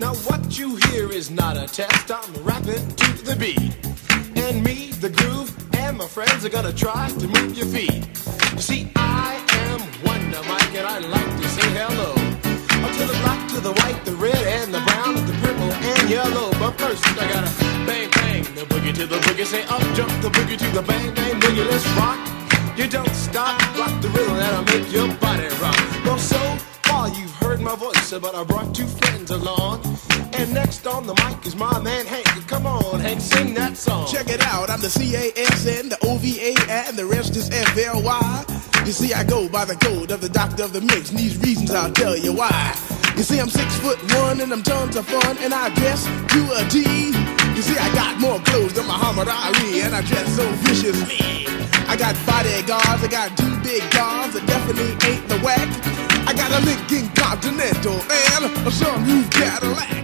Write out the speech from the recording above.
Now what you hear is not a test. I'm rapping to the beat. And me, the groove, and my friends are gonna try to move your feet. You see, I am Wonder Mike, and I like to say hello. Up to the black, to the white, the red, and the brown, the purple, and yellow. But first, I gotta bang, bang, the boogie to the boogie. Say up, jump the boogie to the bang, bang, boogie. Let's rock. You don't stop, rock the rhythm that'll make your body rock. Well, so far you've heard my voice, but I brought two friends along. And next on the mic is my man Hank. Come on, Hank, sing that song. Check it out, I'm the CASN, the OVA, and the rest is FLY. You see, I go by the code of the doctor of the mix, and these reasons I'll tell you why. You see, I'm 6'1", and I'm tons of fun, and I dress to a T. You see, I got more clothes than Muhammad Ali, and I dress so viciously. I got bodyguards, I got two big cars that definitely ain't the whack. I got a Lincoln Continental and a sunroof Cadillac.